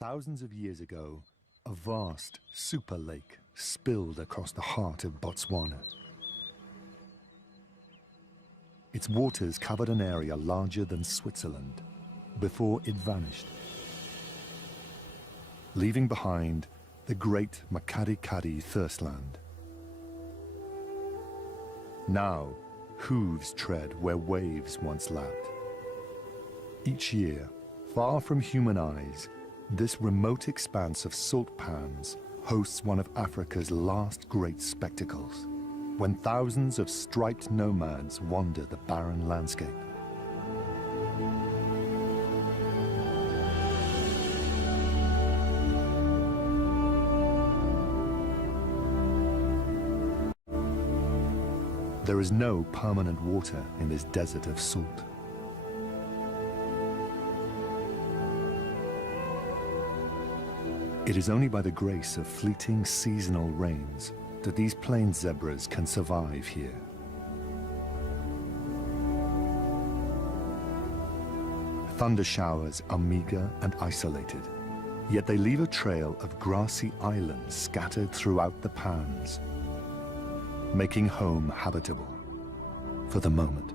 Thousands of years ago, a vast super lake spilled across the heart of Botswana. Its waters covered an area larger than Switzerland before it vanished, leaving behind the great Makgadikgadi thirstland. Now, hooves tread where waves once lapped. Each year, far from human eyes, this remote expanse of salt pans hosts one of Africa's last great spectacles, when thousands of striped nomads wander the barren landscape. There is no permanent water in this desert of salt. It is only by the grace of fleeting seasonal rains that these plains zebras can survive here. Thunder showers are meager and isolated, yet they leave a trail of grassy islands scattered throughout the pans, making home habitable for the moment.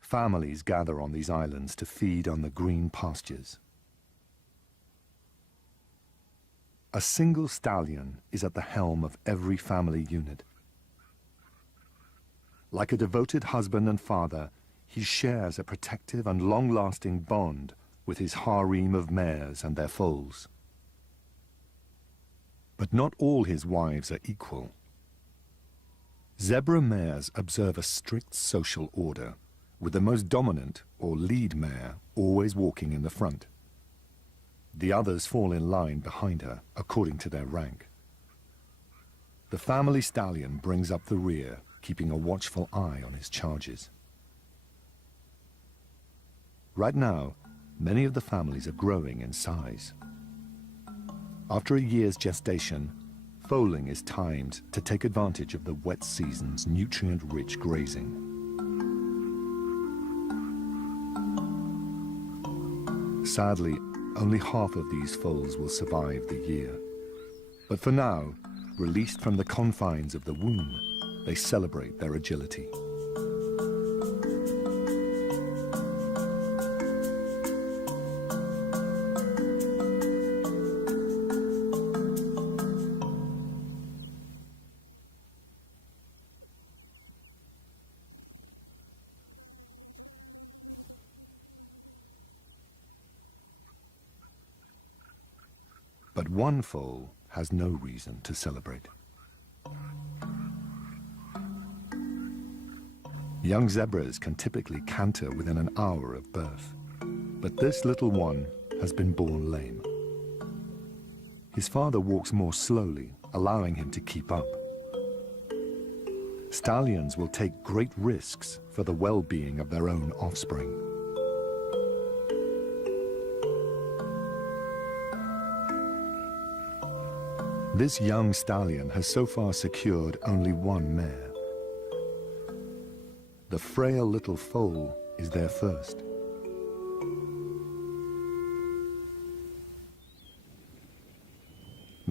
Families gather on these islands to feed on the green pastures. A single stallion is at the helm of every family unit. Like a devoted husband and father, he shares a protective and long-lasting bond with his harem of mares and their foals. But not all his wives are equal. Zebra mares observe a strict social order, with the most dominant, or lead mare, always walking in the front. The others fall in line behind her, according to their rank. The family stallion brings up the rear, keeping a watchful eye on his charges. Right now, many of the families are growing in size. After a year's gestation, foaling is timed to take advantage of the wet season's nutrient-rich grazing. Sadly, only half of these foals will survive the year. But for now, released from the confines of the womb, they celebrate their agility. But one foal has no reason to celebrate. Young zebras can typically canter within an hour of birth, but this little one has been born lame. His father walks more slowly, allowing him to keep up. Stallions will take great risks for the well-being of their own offspring. This young stallion has so far secured only one mare. The frail little foal is there first.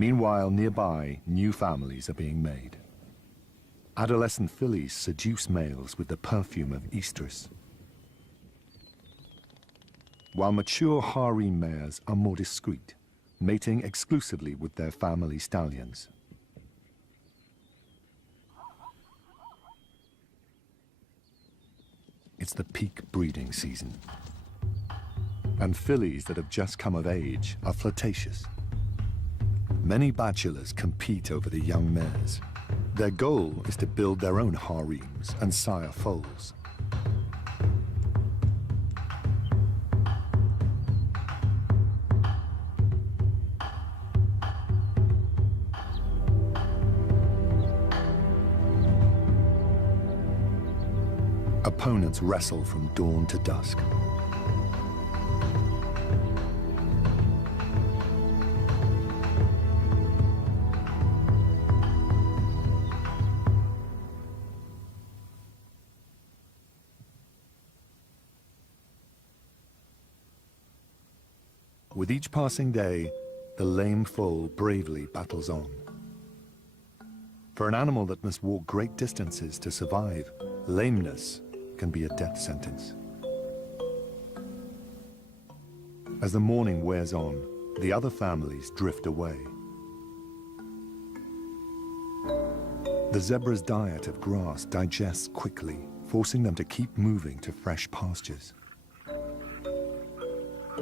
Meanwhile, nearby, new families are being made. Adolescent fillies seduce males with the perfume of estrus, while mature harem mares are more discreet, mating exclusively with their family stallions. It's the peak breeding season, and fillies that have just come of age are flirtatious. Many bachelors compete over the young mares. Their goal is to build their own harems and sire foals. Opponents wrestle from dawn to dusk. With each passing day, the lame foal bravely battles on. For an animal that must walk great distances to survive, lameness can be a death sentence. As the morning wears on, the other families drift away. The zebra's diet of grass digests quickly, forcing them to keep moving to fresh pastures.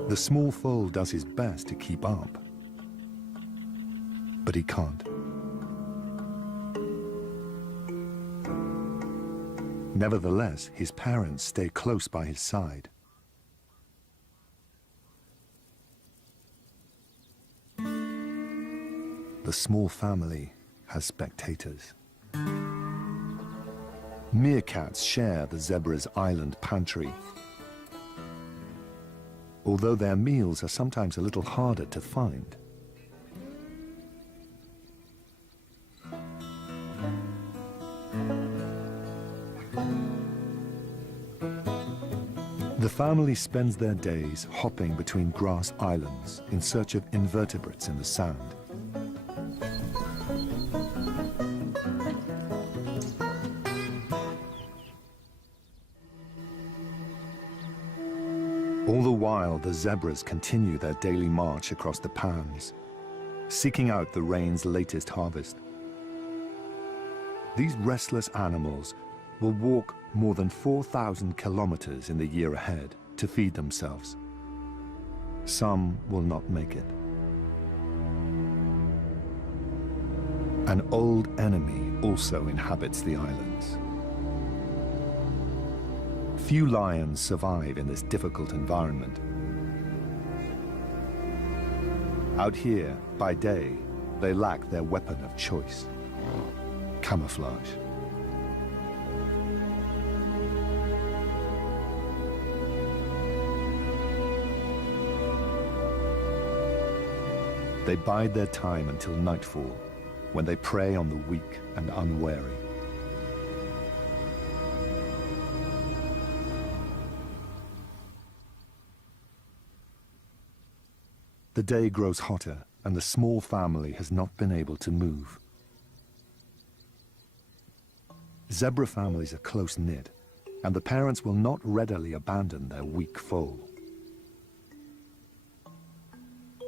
The small foal does his best to keep up, but he can't. Nevertheless, his parents stay close by his side. The small family has spectators. Meerkats share the zebra's island pantry, although their meals are sometimes a little harder to find. The family spends their days hopping between grass islands in search of invertebrates in the sand. All the while, the zebras continue their daily march across the pans, seeking out the rain's latest harvest. These restless animals will walk more than 4,000 kilometers in the year ahead to feed themselves. Some will not make it. An old enemy also inhabits the islands. Few lions survive in this difficult environment. Out here, by day, they lack their weapon of choice: camouflage. They bide their time until nightfall, when they prey on the weak and unwary. The day grows hotter, and the small family has not been able to move. Zebra families are close-knit, and the parents will not readily abandon their weak foal.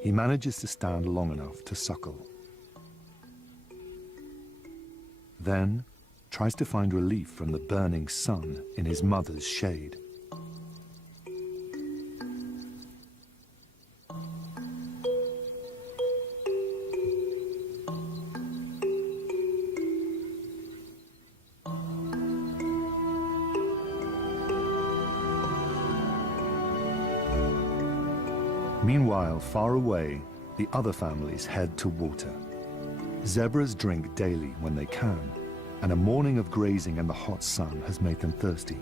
He manages to stand long enough to suckle, then tries to find relief from the burning sun in his mother's shade. Meanwhile, far away, the other families head to water. Zebras drink daily when they can, and a morning of grazing in the hot sun has made them thirsty.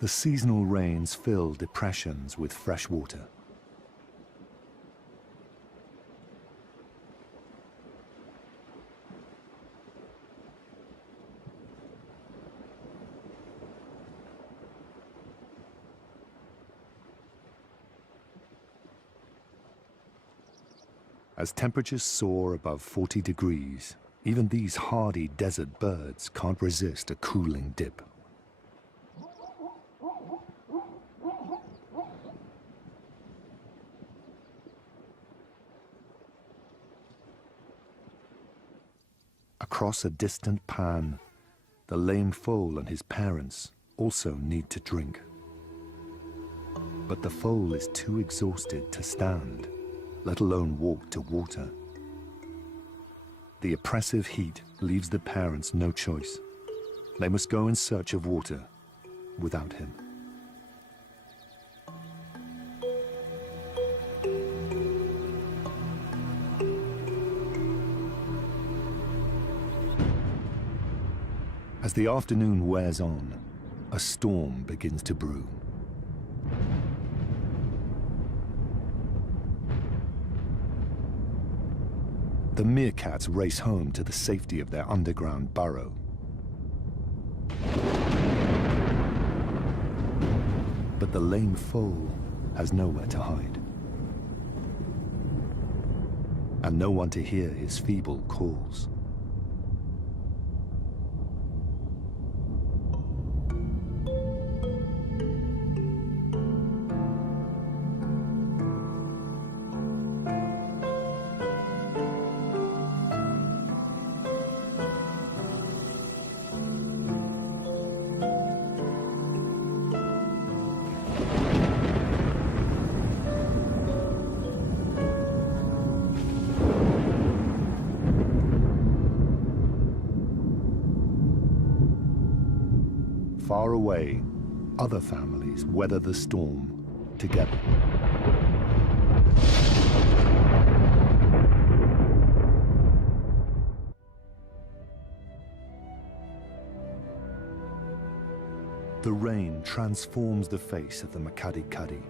The seasonal rains fill depressions with fresh water. As temperatures soar above 40 degrees, even these hardy desert birds can't resist a cooling dip. Across a distant pan, the lame foal and his parents also need to drink. But the foal is too exhausted to stand, let alone walk to water. The oppressive heat leaves the parents no choice. They must go in search of water without him. As the afternoon wears on, a storm begins to brew. The meerkats race home to the safety of their underground burrow. But the lame foal has nowhere to hide, and no one to hear his feeble calls. Far away, other families weather the storm together. The rain transforms the face of the Makadi Kadi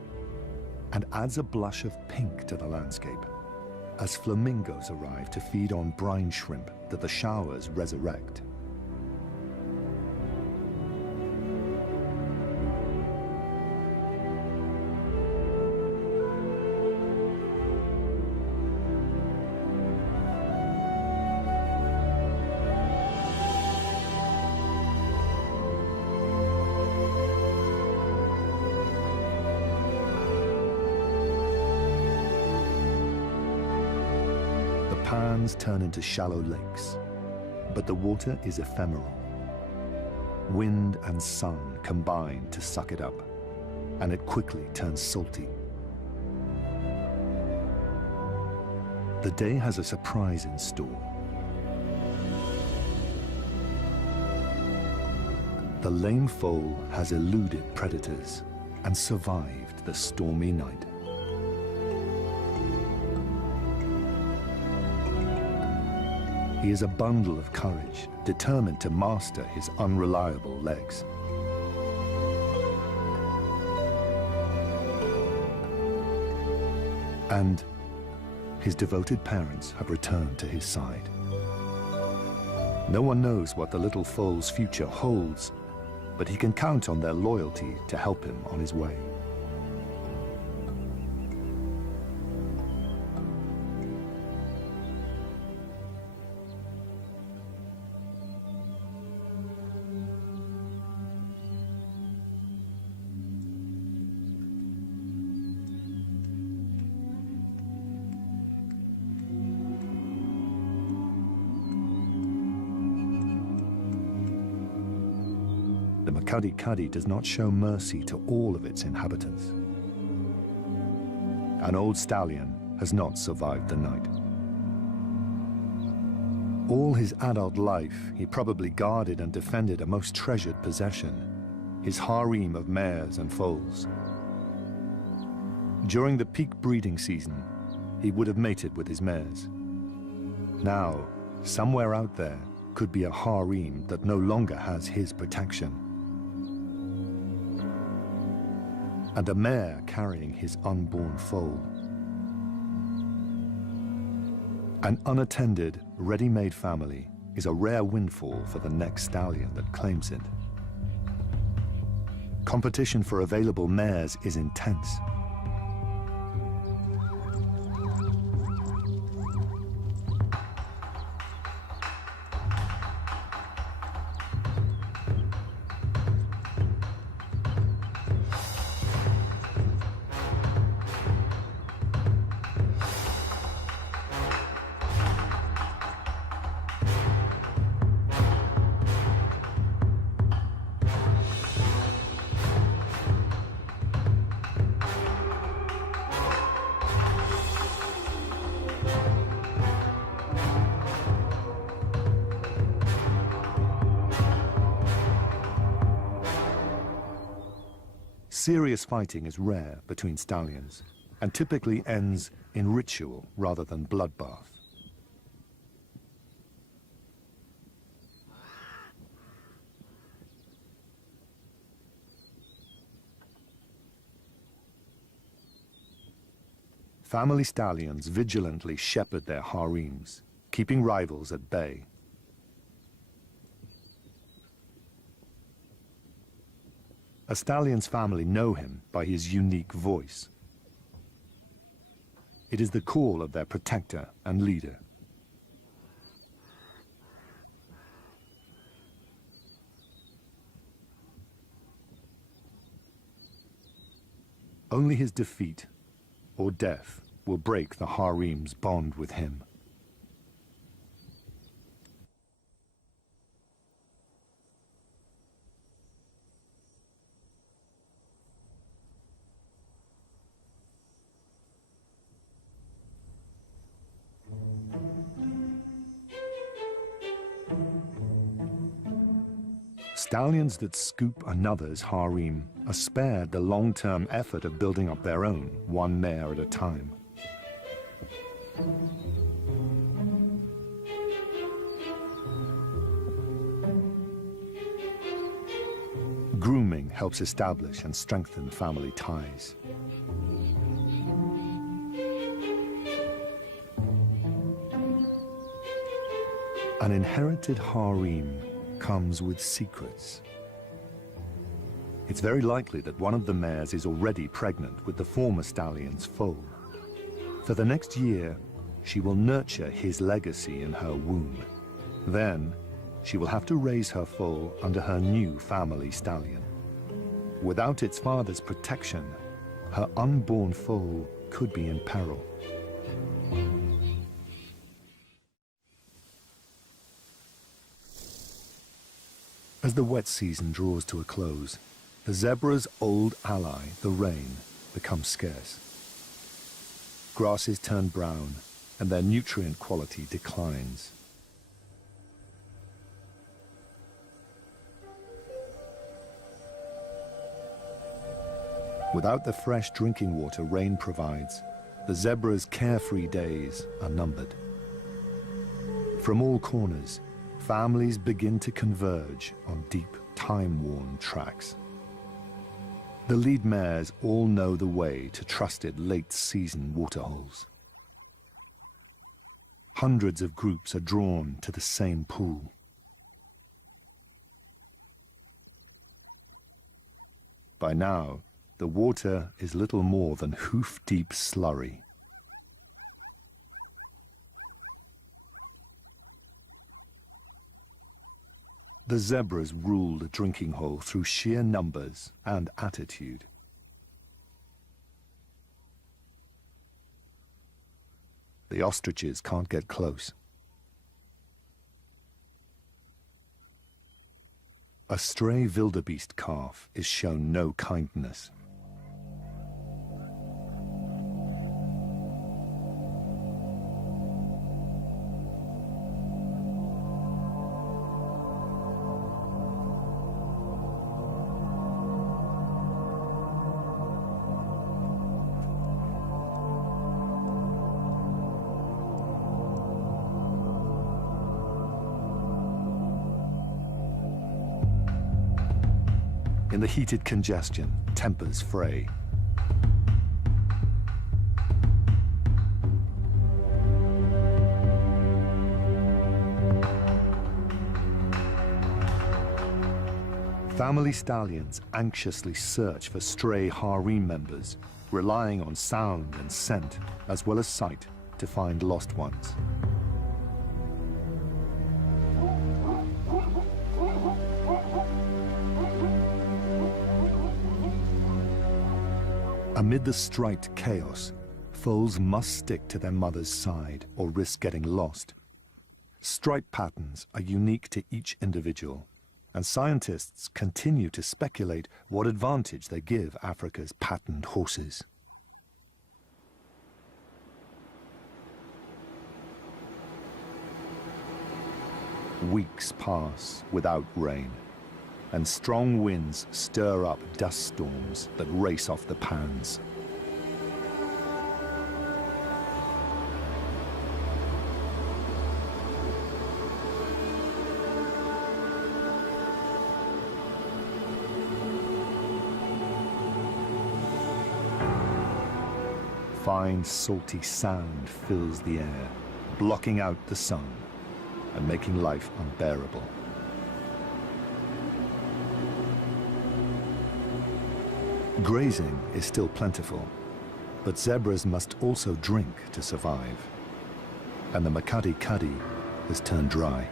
and adds a blush of pink to the landscape as flamingos arrive to feed on brine shrimp that the showers resurrect. Pans turn into shallow lakes, but the water is ephemeral. Wind and sun combine to suck it up, and it quickly turns salty. The day has a surprise in store. The lame foal has eluded predators and survived the stormy night. He is a bundle of courage, determined to master his unreliable legs. And his devoted parents have returned to his side. No one knows what the little foal's future holds, but he can count on their loyalty to help him on his way. The Makadi Kadi does not show mercy to all of its inhabitants. An old stallion has not survived the night. All his adult life, he probably guarded and defended a most treasured possession, his harem of mares and foals. During the peak breeding season, he would have mated with his mares. Now, somewhere out there could be a harem that no longer has his protection. And a mare carrying his unborn foal. An unattended, ready-made family is a rare windfall for the next stallion that claims it. Competition for available mares is intense. Serious fighting is rare between stallions and typically ends in ritual rather than bloodbath. Family stallions vigilantly shepherd their harems, keeping rivals at bay. A stallion's family know him by his unique voice. It is the call of their protector and leader. Only his defeat or death will break the harem's bond with him. Stallions that scoop another's harem are spared the long-term effort of building up their own, one mare at a time. Grooming helps establish and strengthen family ties. An inherited harem comes with secrets. It's very likely that one of the mares is already pregnant with the former stallion's foal. For the next year, she will nurture his legacy in her womb. Then, she will have to raise her foal under her new family stallion. Without its father's protection, her unborn foal could be in peril. As the wet season draws to a close, the zebra's old ally, the rain, becomes scarce. Grasses turn brown, and their nutrient quality declines. Without the fresh drinking water rain provides, the zebra's carefree days are numbered. From all corners, families begin to converge on deep, time-worn tracks. The lead mares all know the way to trusted late-season waterholes. Hundreds of groups are drawn to the same pool. By now, the water is little more than hoof-deep slurry. The zebras rule the drinking hole through sheer numbers and attitude. The ostriches can't get close. A stray wildebeest calf is shown no kindness. In the heated congestion, tempers fray. Family stallions anxiously search for stray harem members, relying on sound and scent, as well as sight, to find lost ones. Amid the striped chaos, foals must stick to their mother's side or risk getting lost. Stripe patterns are unique to each individual, and scientists continue to speculate what advantage they give Africa's patterned horses. Weeks pass without rain, and strong winds stir up dust storms that race off the pans. Fine, salty sand fills the air, blocking out the sun and making life unbearable. Grazing is still plentiful, but zebras must also drink to survive. And the Makadi Kadi has turned dry.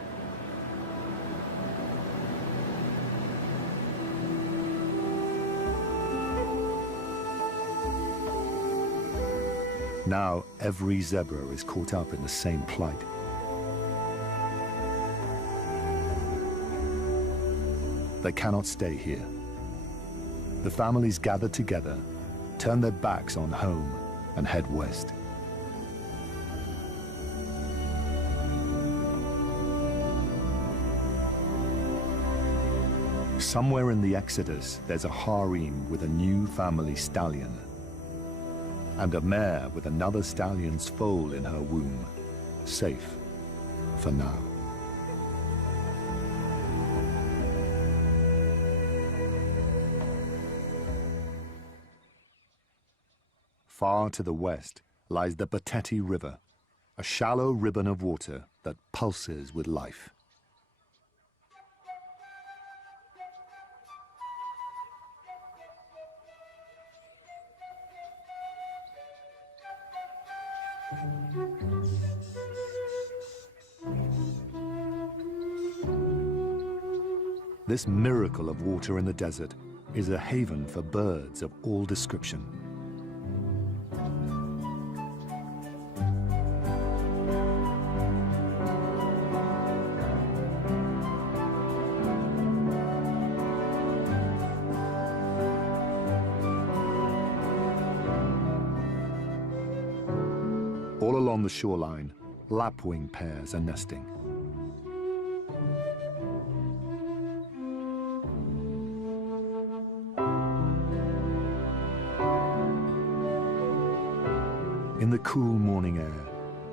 Now every zebra is caught up in the same plight. They cannot stay here. The families gather together, turn their backs on home, and head west. Somewhere in the Exodus, there's a harem with a new family stallion, and a mare with another stallion's foal in her womb, safe for now. Far to the west lies the Bateti River, a shallow ribbon of water that pulses with life. This miracle of water in the desert is a haven for birds of all description. All along the shoreline, lapwing pairs are nesting. In the cool morning air,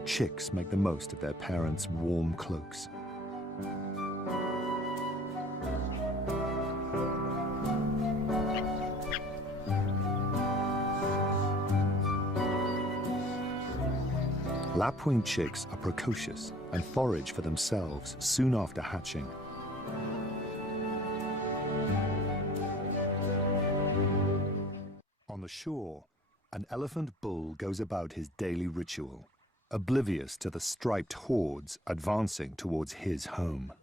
chicks make the most of their parents' warm cloaks. Lapwing chicks are precocious and forage for themselves soon after hatching. On the shore, an elephant bull goes about his daily ritual, oblivious to the striped hordes advancing towards his home.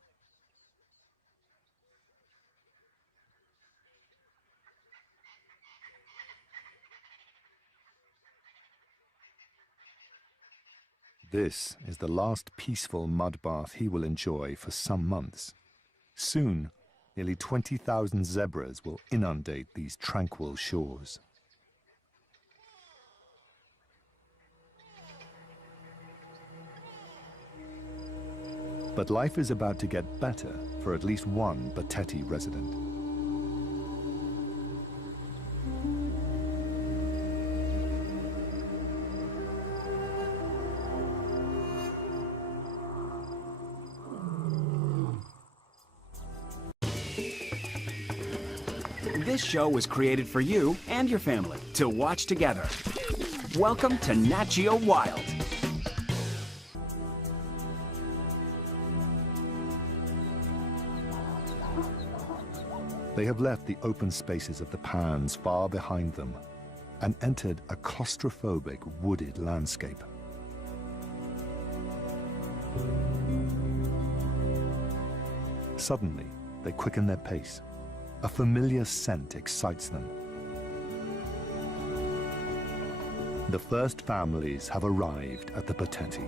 This is the last peaceful mud bath he will enjoy for some months. Soon, nearly 20,000 zebras will inundate these tranquil shores. But life is about to get better for at least one Bateti resident. This show was created for you and your family to watch together. Welcome to Nat Geo Wild. They have left the open spaces of the pans far behind them and entered a claustrophobic wooded landscape. Suddenly, they quicken their pace. A familiar scent excites them. The first families have arrived at the Bateti.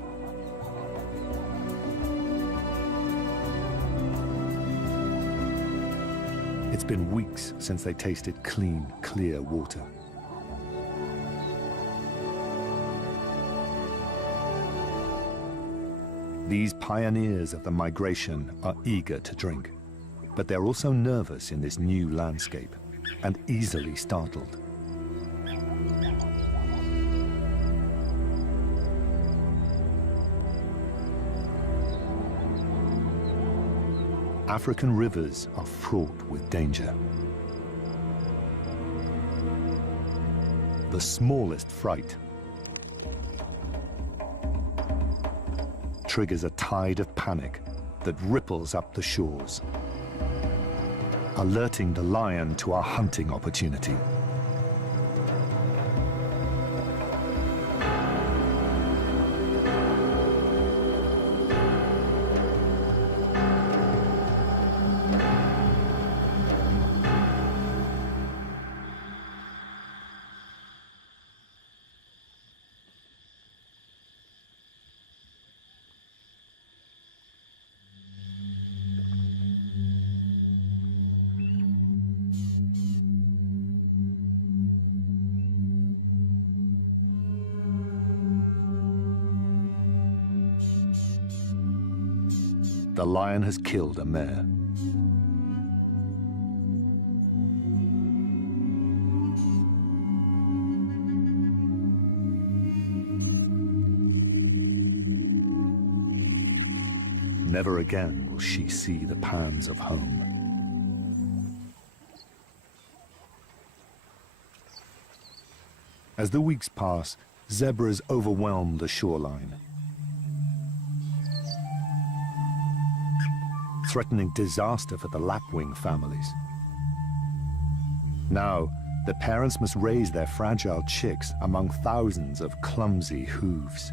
It's been weeks since they tasted clean, clear water. These pioneers of the migration are eager to drink, But they're also nervous in this new landscape and easily startled. African rivers are fraught with danger. The smallest fright triggers a tide of panic that ripples up the shores, alerting the lion to a hunting opportunity. The lion has killed a mare. Never again will she see the pans of home. As the weeks pass, zebras overwhelm the shoreline, threatening disaster for the lapwing families. Now, the parents must raise their fragile chicks among thousands of clumsy hooves.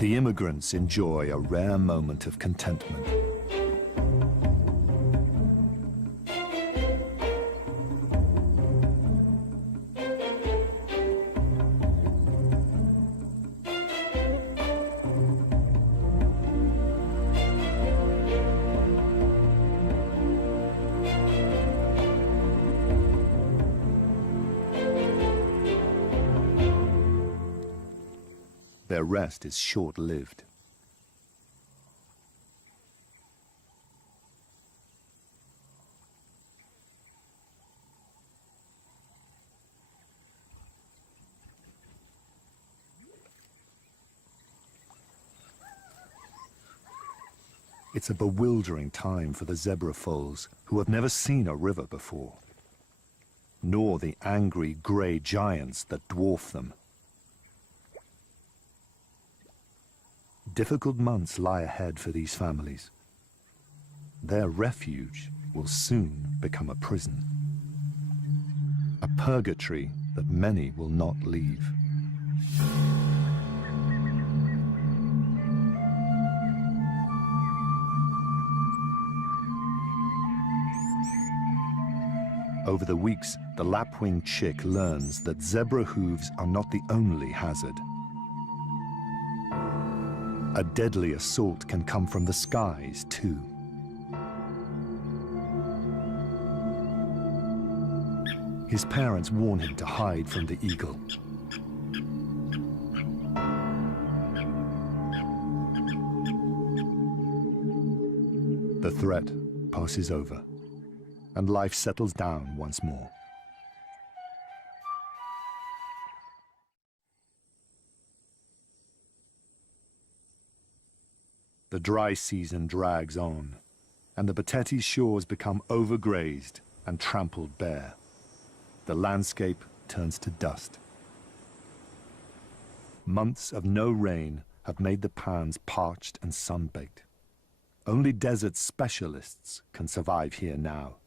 The immigrants enjoy a rare moment of contentment. Their rest is short-lived. It's a bewildering time for the zebra foals who have never seen a river before, nor the angry grey giants that dwarf them. Difficult months lie ahead for these families. Their refuge will soon become a prison, a purgatory that many will not leave. Over the weeks, the lapwing chick learns that zebra hooves are not the only hazard. A deadly assault can come from the skies, too. His parents warn him to hide from the eagle. The threat passes over, and life settles down once more. The dry season drags on, and the Batete shores become overgrazed and trampled bare. The landscape turns to dust. Months of no rain have made the pans parched and sun-baked. Only desert specialists can survive here now.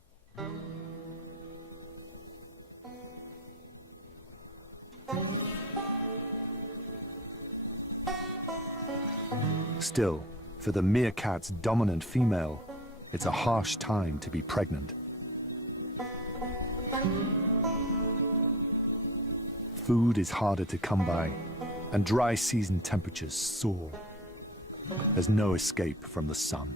Still, for the meerkat's dominant female, it's a harsh time to be pregnant. Food is harder to come by, and dry season temperatures soar. There's no escape from the sun.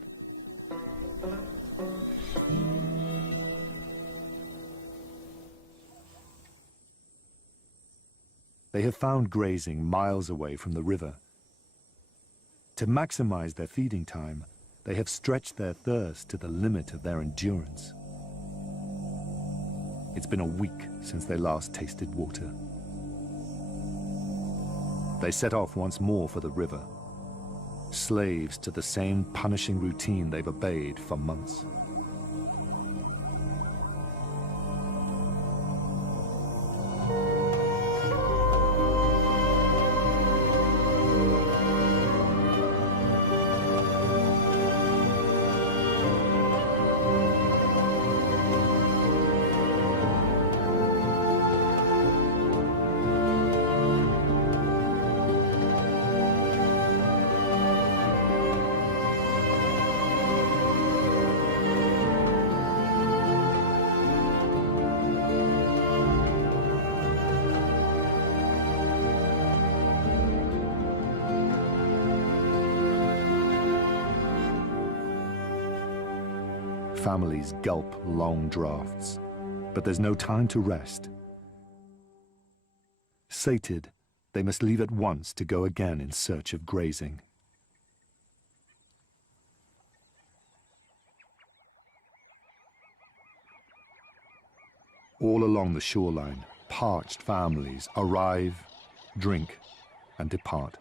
They have found grazing miles away from the river. To maximize their feeding time, they have stretched their thirst to the limit of their endurance. It's been a week since they last tasted water. They set off once more for the river, slaves to the same punishing routine they've obeyed for months. Families gulp long draughts, but there's no time to rest. Sated, they must leave at once to go again in search of grazing. All along the shoreline, parched families arrive, drink, and depart.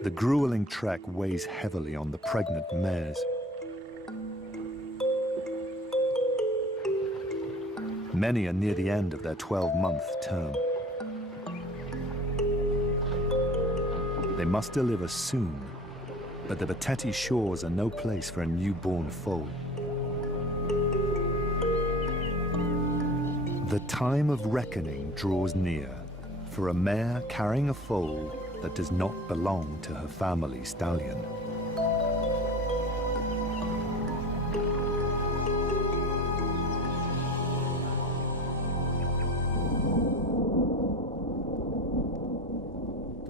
The grueling trek weighs heavily on the pregnant mares. Many are near the end of their 12-month term. They must deliver soon, but the Beteti shores are no place for a newborn foal. The time of reckoning draws near for a mare carrying a foal that does not belong to her family stallion.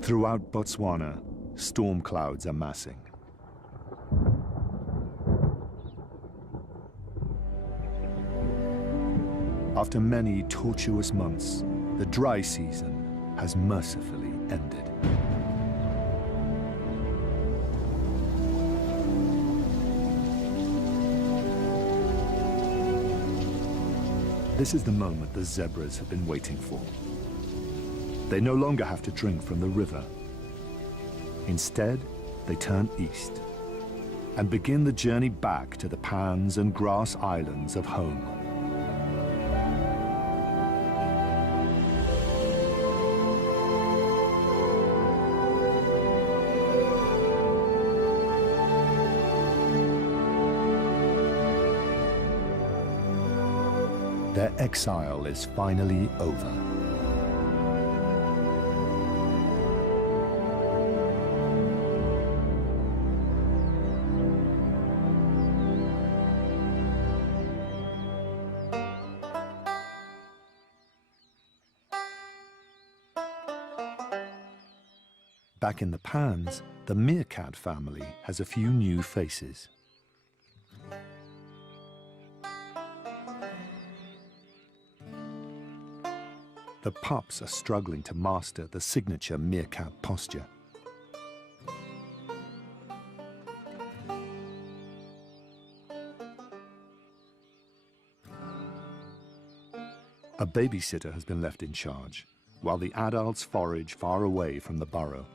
Throughout Botswana, storm clouds are massing. After many tortuous months, the dry season has mercifully ended. This is the moment the zebras have been waiting for. They no longer have to drink from the river. Instead, they turn east and begin the journey back to the pans and grass islands of home. Their exile is finally over. Back in the pans, the meerkat family has a few new faces. The pups are struggling to master the signature meerkat posture. A babysitter has been left in charge, while the adults forage far away from the burrow.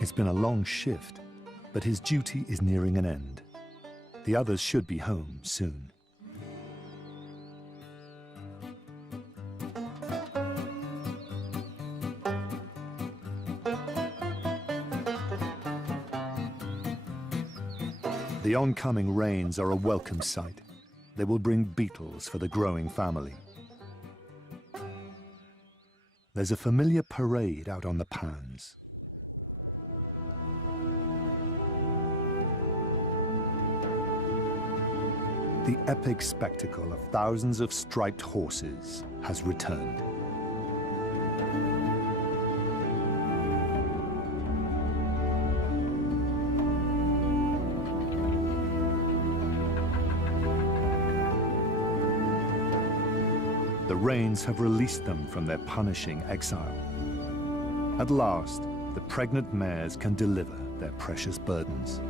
It's been a long shift, but his duty is nearing an end. The others should be home soon. The oncoming rains are a welcome sight. They will bring beetles for the growing family. There's a familiar parade out on the pans. The epic spectacle of thousands of striped horses has returned. rains have released them from their punishing exile. At last, the pregnant mares can deliver their precious burdens.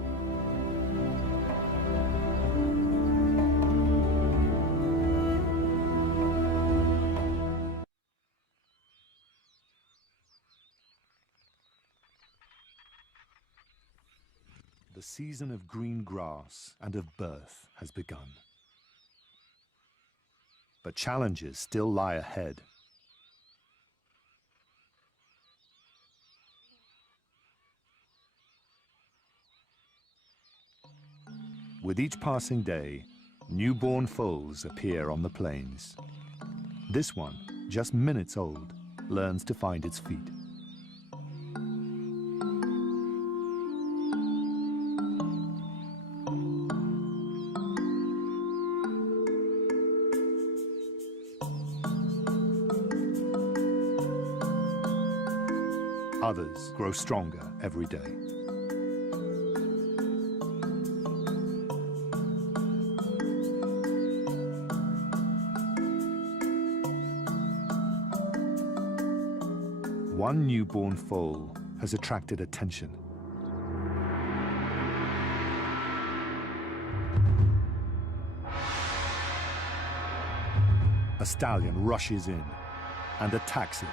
The season of green grass and of birth has begun. But challenges still lie ahead. With each passing day, newborn foals appear on the plains. This one, just minutes old, learns to find its feet. Others grow stronger every day. One newborn foal has attracted attention. A stallion rushes in and attacks it.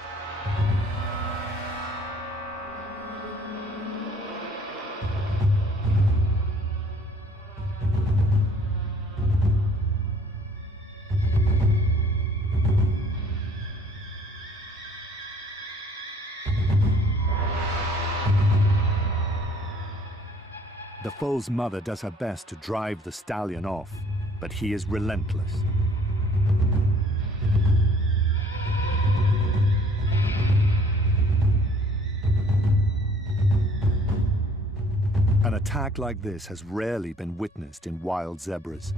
The foal's mother does her best to drive the stallion off, but he is relentless. An attack like this has rarely been witnessed in wild zebras.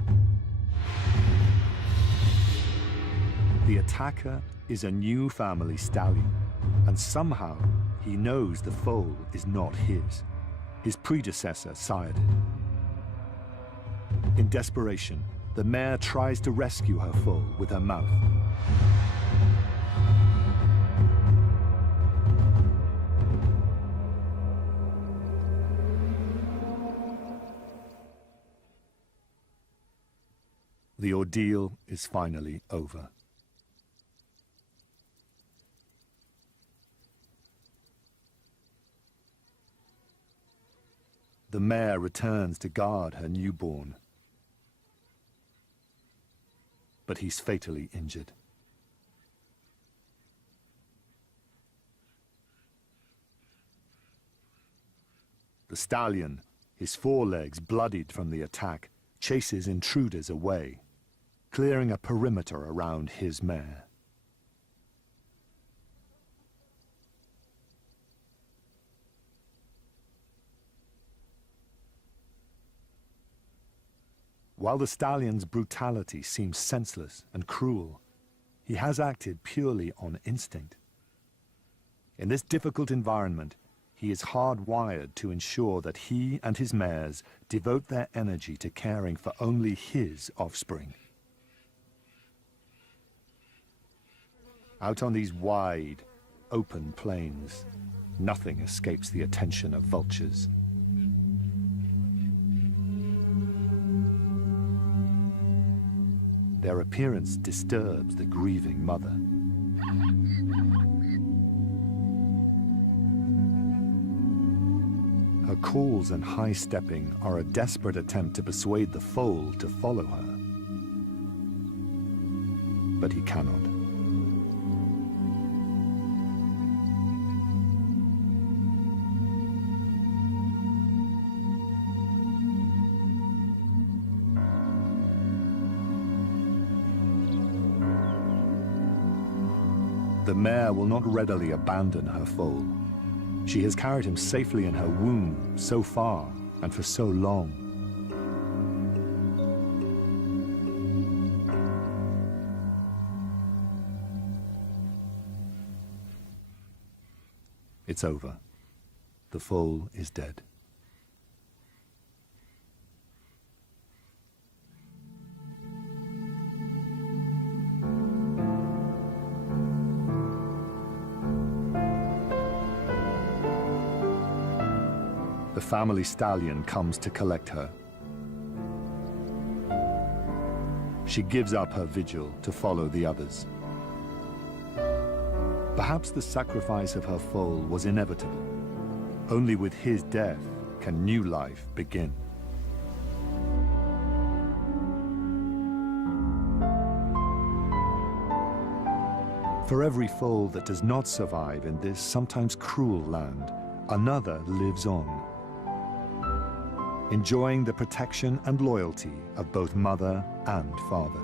The attacker is a new family stallion, and somehow he knows the foal is not his. His predecessor sired it. In desperation, the mare tries to rescue her foal with her mouth. The ordeal is finally over. The mare returns to guard her newborn, but he's fatally injured. The stallion, his forelegs bloodied from the attack, chases intruders away, clearing a perimeter around his mare. While the stallion's brutality seems senseless and cruel, he has acted purely on instinct. In this difficult environment, he is hardwired to ensure that he and his mares devote their energy to caring for only his offspring. Out on these wide, open plains, nothing escapes the attention of vultures. Their appearance disturbs the grieving mother. Her calls and high stepping are a desperate attempt to persuade the foal to follow her. But he cannot. The mare will not readily abandon her foal. She has carried him safely in her womb so far and for so long. It's over. The foal is dead. the family stallion comes to collect her. She gives up her vigil to follow the others. Perhaps the sacrifice of her foal was inevitable. Only with his death can new life begin. For every foal that does not survive in this sometimes cruel land, another lives on, enjoying the protection and loyalty of both mother and father.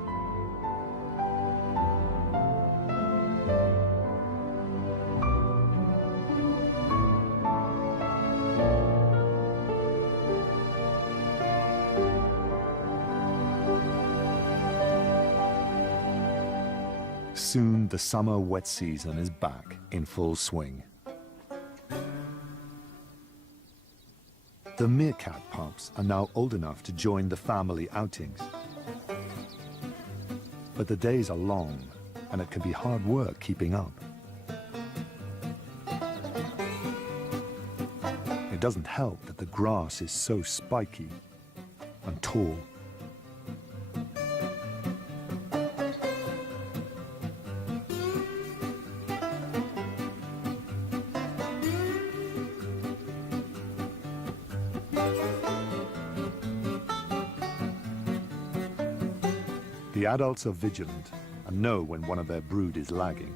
Soon the summer wet season is back in full swing. The meerkat pups are now old enough to join the family outings. But the days are long, and it can be hard work keeping up. It doesn't help that the grass is so spiky and tall. The adults are vigilant and know when one of their brood is lagging.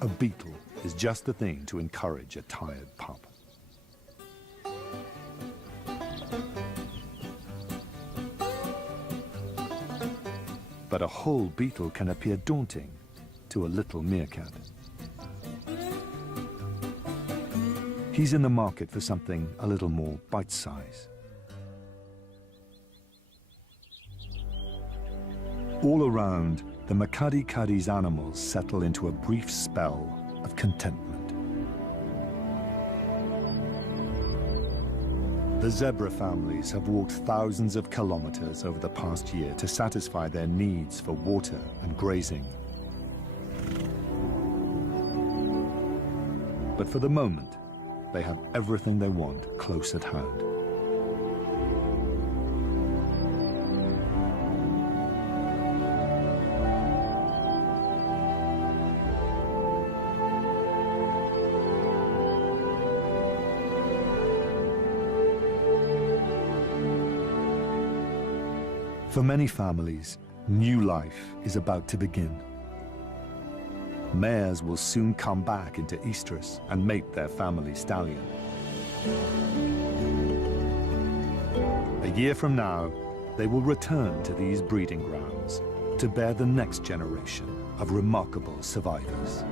A beetle is just the thing to encourage a tired pup. But a whole beetle can appear daunting to a little meerkat. He's in the market for something a little more bite-sized. All around, the Makadi-Kadi's animals settle into a brief spell of contentment. The zebra families have walked thousands of kilometers over the past year to satisfy their needs for water and grazing. But for the moment, they have everything they want close at hand. For many families, new life is about to begin. Mares will soon come back into estrus and mate their family stallion. A year from now, they will return to these breeding grounds to bear the next generation of remarkable survivors.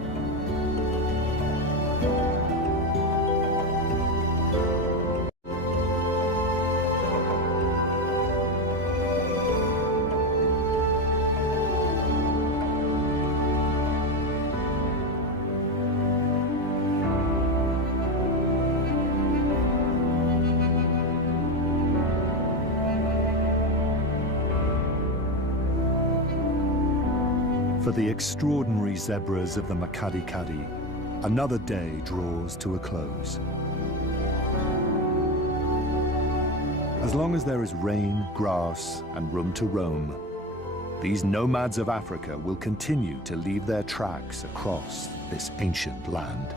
For the extraordinary zebras of the Makadi-Kadi, another day draws to a close. As long as there is rain, grass, and room to roam, these nomads of Africa will continue to leave their tracks across this ancient land.